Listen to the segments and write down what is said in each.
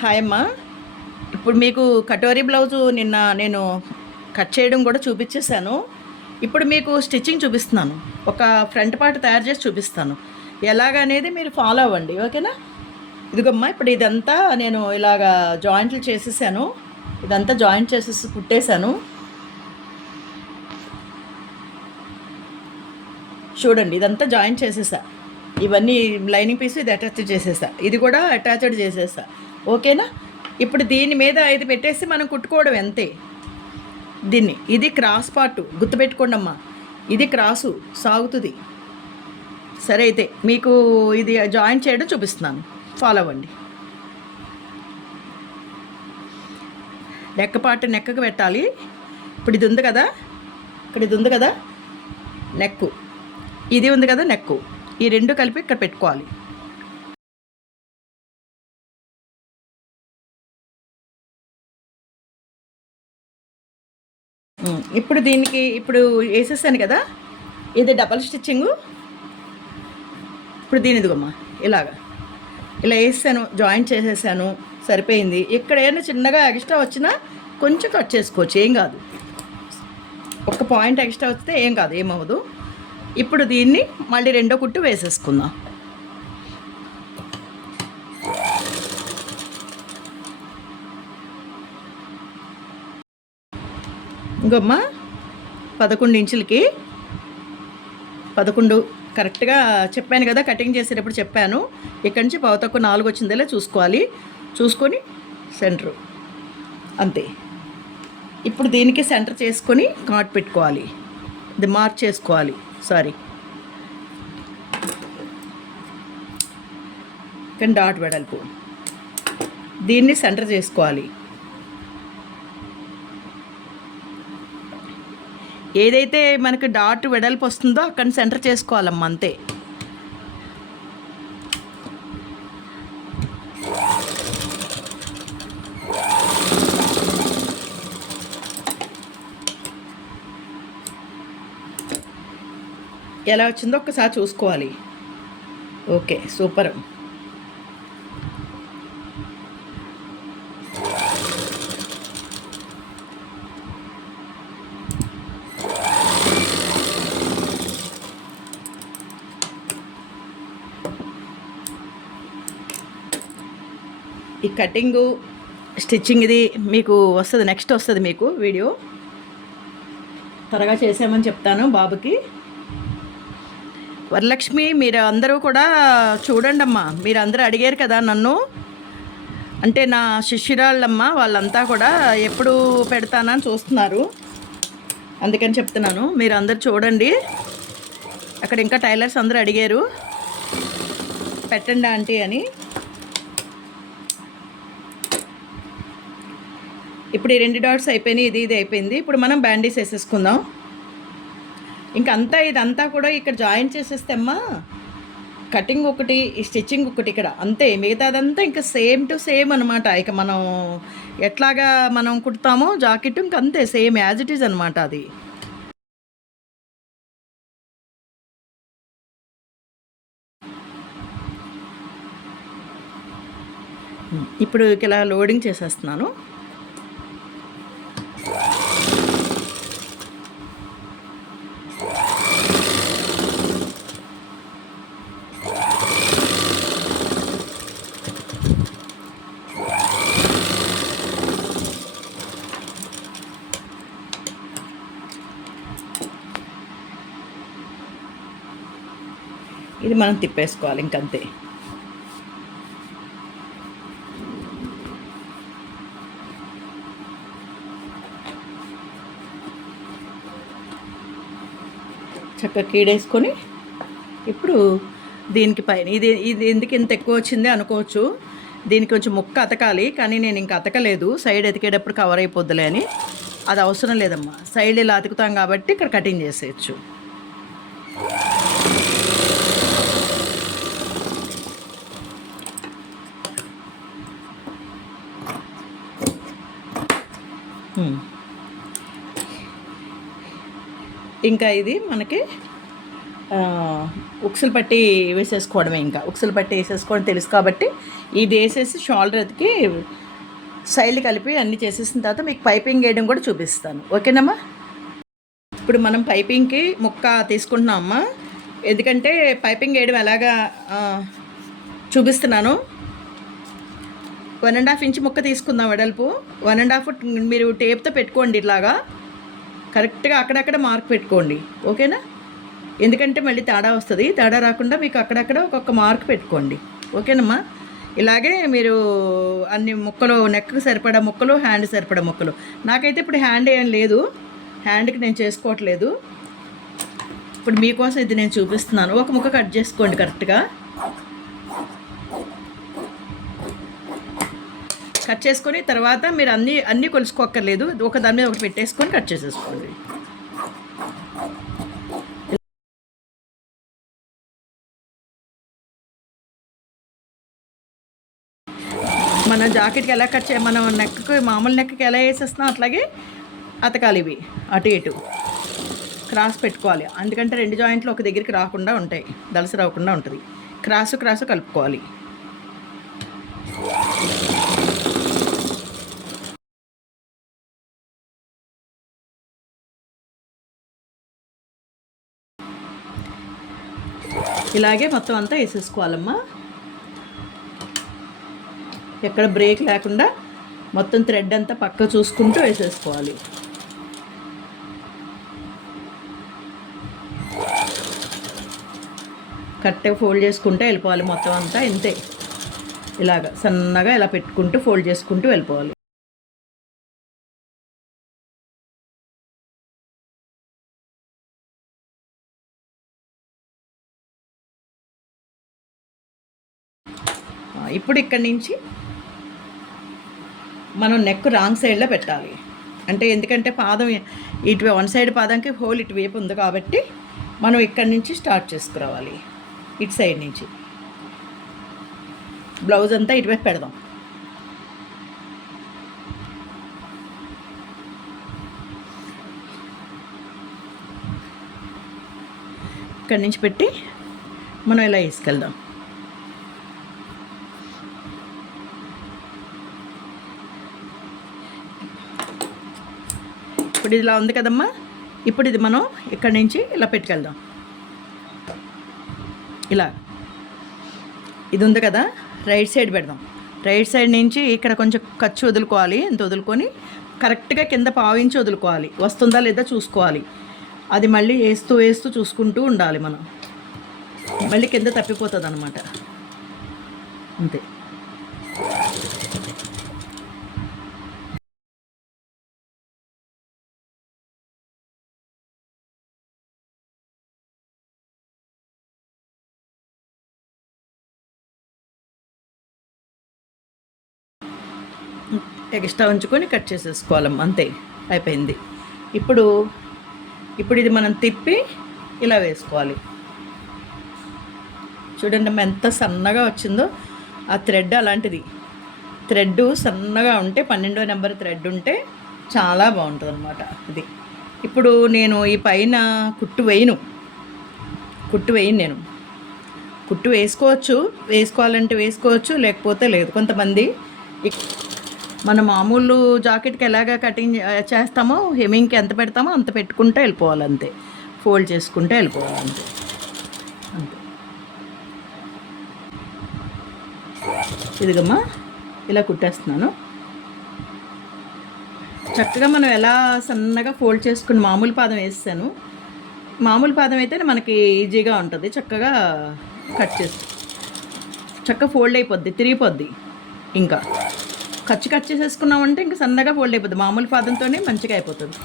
Hi అమ్మా. ఇప్పుడు మీకు కటోరీ బ్లౌజు నిన్న నేను కట్ చేయడం కూడా చూపించేశాను. ఇప్పుడు మీకు స్టిచ్చింగ్ చూపిస్తున్నాను. ఒక ఫ్రంట్ పార్ట్ తయారు చేసి చూపిస్తాను ఎలాగనేది మీరు ఫాలో అవ్వండి, ఓకేనా? ఇదిగమ్మా, ఇప్పుడు ఇదంతా నేను ఇలాగా జాయింట్లు చేసేసాను. ఇదంతా జాయింట్ చేసేసి కుట్టేశాను. చూడండి, ఇదంతా జాయింట్ చేసేసా. ఇవన్నీ లైనింగ్ పీస్ ఇది అటాచ్ చేసేసా, ఇది కూడా అటాచ్డ్ చేసేసా, ఓకేనా? ఇప్పుడు దీని మీద ఇది పెట్టేసి మనం కుట్టుకోవడం అంతే. ఇది క్రాస్ పార్ట్ గుర్తుపెట్టుకోండి అమ్మా, ఇది క్రాసు సాగుతుంది. సరే, అయితే మీకు ఇది జాయిన్ చేయడం చూపిస్తున్నాను, ఫాలో అవ్వండి. నెక్క పార్ట్ నెక్కకు పెట్టాలి. ఇప్పుడు ఇది ఉంది కదా, ఇక్కడ ఇది ఉంది కదా నెక్కు, ఇది ఉంది కదా నెక్కు, ఈ రెండు కలిపి ఇక్కడ పెట్టుకోవాలి. ఇప్పుడు దీనికి ఇప్పుడు వేసేసాను కదా, ఇది డబల్ స్టిచ్చింగు. ఇప్పుడు దీని ఇదిగమ్మా ఇలా వేసాను, జాయింట్ చేసేసాను, సరిపోయింది. ఇక్కడ ఏమైనా చిన్నగా ఎక్స్ట్రా వచ్చినా కొంచెం కట్ చేసుకోవచ్చు, ఏం కాదు. ఒక పాయింట్ ఎక్స్ట్రా వస్తే ఏం కాదు, ఏమవ్వదు. ఇప్పుడు దీన్ని మళ్ళీ రెండో కుట్టు వేసేసుకుందాం. ఇంకొమ్మ 11 ఇంచులకి 11 కరెక్ట్గా చెప్పాను కదా, కటింగ్ చేసేటప్పుడు చెప్పాను. ఇక్కడి నుంచి 4 వచ్చిందేలా చూసుకోవాలి, చూసుకొని సెంటరు అంతే. ఇప్పుడు దీనికి సెంటర్ చేసుకొని కాట్ పెట్టుకోవాలి, ఇది మార్క్ చేసుకోవాలి. కానీ డాట్ వెడల్పు దీన్ని సెంటర్ చేసుకోవాలి. ఏదైతే మనకి డాట్ వెడల్పు వస్తుందో అక్కడ సెంటర్ చేసుకోవాలమ్మా, అంతే. ఎలా వచ్చిందో ఒక్కసారి చూసుకోవాలి. Okay, super. ఈ కటింగు స్టిచ్చింగ్ ఇది మీకు వస్తుంది, నెక్స్ట్ వస్తుంది మీకు వీడియో. త్వరగా చేసామని చెప్తాను బాబుకి. వరలక్ష్మి, మీరు అందరూ కూడా చూడండి అమ్మా, మీరు అందరూ అడిగారు కదా నన్ను, అంటే నా శిష్యురాళ్ళమ్మ వాళ్ళంతా కూడా ఎప్పుడు పెడతానని చూస్తున్నారు, అందుకని చెప్తున్నాను. మీరు అందరు చూడండి. అక్కడ ఇంకా టైలర్స్ అందరూ అడిగారు పెట్టండి ఆంటీ అని. ఇప్పుడు ఈ 2 డాట్స్ అయిపోయినాయి, ఇది అయిపోయింది. ఇప్పుడు మనం బ్యాండీస్ వేసేసుకుందాం. ఇంకంతా ఇదంతా కూడా ఇక్కడ జాయిన్ చేసేస్తే అమ్మా, కటింగ్ ఒకటి, స్టిచ్చింగ్ ఒకటి ఇక్కడ అంతే. మిగతాదంతా ఇంకా సేమ్ టు సేమ్ అనమాట. ఇక మనం ఎట్లాగా మనం కుడతామో జాకెట్ ఇంక అంతే, సేమ్ యాజ్ ఇట్ ఈజ్ అనమాట అది. ఇప్పుడు ఇలా లోడింగ్ చేసేస్తున్నాను. ఇది మనం తిప్పేసుకోవాలి, ఇంకంతే. చక్కగా కీడేసుకొని ఇప్పుడు దీనికి పైన ఇది ఎందుకు ఇంత ఎక్కువ వచ్చింది అనుకోవచ్చు. దీనికి కొంచెం ముక్క అతకాలి, కానీ నేను ఇంకా అతకలేదు. సైడ్ ఎతికేటప్పుడు కవర్ అయిపోద్దులే అని. అది అవసరం లేదమ్మా, సైడ్ ఇలా అతుకుతాం కాబట్టి ఇక్కడ కటింగ్ చేసేయచ్చు. ఇంకా ఇది మనకి ఉక్సులు పట్టి వేసేసుకోవడమే. ఇంకా ఉక్సులు పట్టి వేసేసుకోవడం తెలుసు కాబట్టి ఇది వేసేసి షోల్డర్కి సైడ్లు కలిపి అన్నీ చేసేసిన తర్వాత మీకు పైపింగ్ వేయడం కూడా చూపిస్తాను. ఓకేనమ్మా? ఇప్పుడు మనం పైపింగ్కి ముక్క తీసుకుంటున్నామమ్మా. ఎందుకంటే పైపింగ్ వేయడం ఎలాగా చూపిస్తున్నాను. 1.5 ఇంచ్ ముక్క తీసుకుందాం వెడల్పు. 1.5 మీరు టేప్తో పెట్టుకోండి, ఇలాగా కరెక్ట్గా అక్కడక్కడ మార్క్ పెట్టుకోండి. ఓకేనా? ఎందుకంటే మళ్ళీ తేడా వస్తుంది. తేడా రాకుండా మీకు అక్కడక్కడ ఒక్కొక్క మార్క్ పెట్టుకోండి. ఓకేనమ్మా? ఇలాగే మీరు అన్ని ముక్కలు, నెక్కి సరిపడా ముక్కలు, హ్యాండ్ సరిపడా ముక్కలు. నాకైతే ఇప్పుడు హ్యాండ్ ఏం లేదు, హ్యాండ్కి నేను చేసుకోవట్లేదు. ఇప్పుడు మీకోసం ఇది నేను చూపిస్తున్నాను. ఒక ముక్క కట్ చేసుకోండి కరెక్ట్గా. కట్ చేసుకొని తర్వాత మీరు అన్నీ కొలుసుకోక్కర్లేదు, ఒక దాని మీద ఒకటి పెట్టేసుకొని కట్ చేసేసుకోండి. మన జాకెట్కి ఎలా కట్ చేయాలి, మనం నెక్కి మామూలు నెక్కి ఎలా వేసేస్తున్నాం అట్లాగే అతకాలి. ఇవి అటు ఇటు క్రాస్ పెట్టుకోవాలి. ఎందుకంటే 2 జాయింట్లు ఒక దగ్గరికి రాకుండా ఉంటాయి, దలస రాకుండా ఉంటుంది. క్రాసు కలుపుకోవాలి. ఇలాగే మొత్తం అంతా వేసేసుకోవాలమ్మా. ఎక్కడ బ్రేక్ లేకుండా మొత్తం థ్రెడ్ అంతా పక్క చూసుకుంటూ వేసేసుకోవాలి. కరెక్ట్గా ఫోల్డ్ చేసుకుంటూ వెళ్ళిపోవాలి. మొత్తం అంతా ఇంతే, ఇలాగ సన్నగా ఇలా పెట్టుకుంటూ ఫోల్డ్ చేసుకుంటూ వెళ్ళిపోవాలి. ఇప్పుడు ఇక్కడి నుంచి మనం నెక్ రాంగ్ సైడ్లో పెట్టాలి. అంటే ఎందుకంటే పాదం ఇటు 1 సైడ్ పాదంకి హోల్ ఇటువైపు ఉంది కాబట్టి మనం ఇక్కడి నుంచి స్టార్ట్ చేసుకురావాలి. ఇటు సైడ్ నుంచి బ్లౌజ్ అంతా ఇటువైపు పెడదాం. ఇక్కడి నుంచి పెట్టి మనం ఇలా వేసుకెళ్దాం. ఇప్పుడు ఇలా ఉంది కదమ్మా. ఇప్పుడు ఇది మనం ఇక్కడి నుంచి ఇలా పెట్టుకెళ్దాం. ఇలా ఇది ఉంది కదా, రైట్ సైడ్ పెడదాం. రైట్ సైడ్ నుంచి ఇక్కడ కొంచెం ఖర్చు వదులుకోవాలి. ఇంత వదులుకొని కరెక్ట్గా కింద 1/2 ఇంచ్ వదులుకోవాలి. వస్తుందా లేదా చూసుకోవాలి. అది మళ్ళీ వేస్తూ చూసుకుంటూ ఉండాలి. మనం మళ్ళీ కింద తప్పిపోతుంది అన్నమాట. అంతే. ఎక్స్ట్రా ఉంచుకొని కట్ చేసేసుకోవాలమ్మా. అంతే, అయిపోయింది. ఇప్పుడు ఇది మనం తిప్పి ఇలా వేసుకోవాలి. చూడండి అమ్మ ఎంత సన్నగా వచ్చిందో. ఆ థ్రెడ్ అలాంటిది. థ్రెడ్ సన్నగా ఉంటే 12వ నెంబర్ థ్రెడ్ ఉంటే చాలా బాగుంటుంది అన్నమాట. ఇది ఇప్పుడు నేను ఈ పైన కుట్టు వేయను నేను. కుట్టు వేసుకోవాలంటే వేసుకోవచ్చు, లేకపోతే లేదు. కొంతమంది మన మామూలు జాకెట్కి ఎలాగ కటింగ్ చేస్తామో హెమ్మింగ్కి ఎంత పెడతామో అంత పెట్టుకుంటే వెళ్ళిపోవాలి. అంతే, ఫోల్డ్ చేసుకుంటే వెళ్ళిపోవాలి. అంతే. ఇదిగమ్మా ఇలా కుట్టేస్తున్నాను. చక్కగా మనం ఎలా సన్నగా ఫోల్డ్ చేసుకుని మామూలు పాదం వేస్తాను. మామూలు పాదం అయితే మనకి ఈజీగా ఉంటుంది. చక్కగా కట్ చేసి చక్కగా ఫోల్డ్ అయిపోద్ది, తిరిగిపోద్ది. ఇంకా కట్ చేసేసుకున్నామంటే ఇంకా సన్నగా ఫోల్డ్ అయిపోద్ది. మామూలు పాదంతోనే మంచిగా అయిపోతుంది.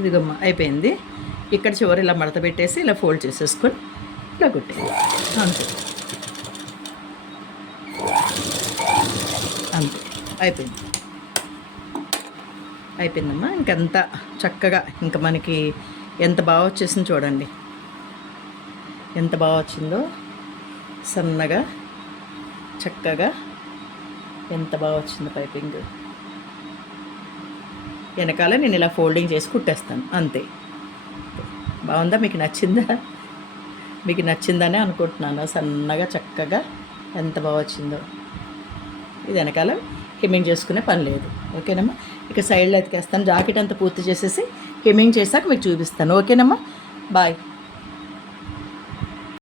ఇదిగమ్మా అయిపోయింది. ఇక్కడ చివరి ఇలా మడత పెట్టేసి ఇలా ఫోల్డ్ చేసేసుకొని ఇలా కుట్టేయాలి. అంతే అయిపోయిందమ్మా. ఇంకంతా చక్కగా ఇంకా మనకి ఎంత బాగా వచ్చేసింది చూడండి. ఎంత బాగా వచ్చిందో. సన్నగా చక్కగా ఎంత బాగా వచ్చింది పైపింగ్. వెనకాల నేను ఇలా ఫోల్డింగ్ చేసి కుట్టేస్తాను అంతే. బాగుందా? మీకు నచ్చిందా? మీకు నచ్చిందనే అనుకుంటున్నాను. సన్నగా చక్కగా ఎంత బాగా వచ్చిందో. ఇది వెనకాల హెమ్మింగ్ చేసుకునే పని లేదు. ఓకేనమ్మా. ఇక సైడ్లో ఎతికేస్తాను. జాకెట్ అంతా పూర్తి చేసేసి హెమ్మింగ్ చేశాక మీకు చూపిస్తాను. ఓకేనమ్మా. బాయ్.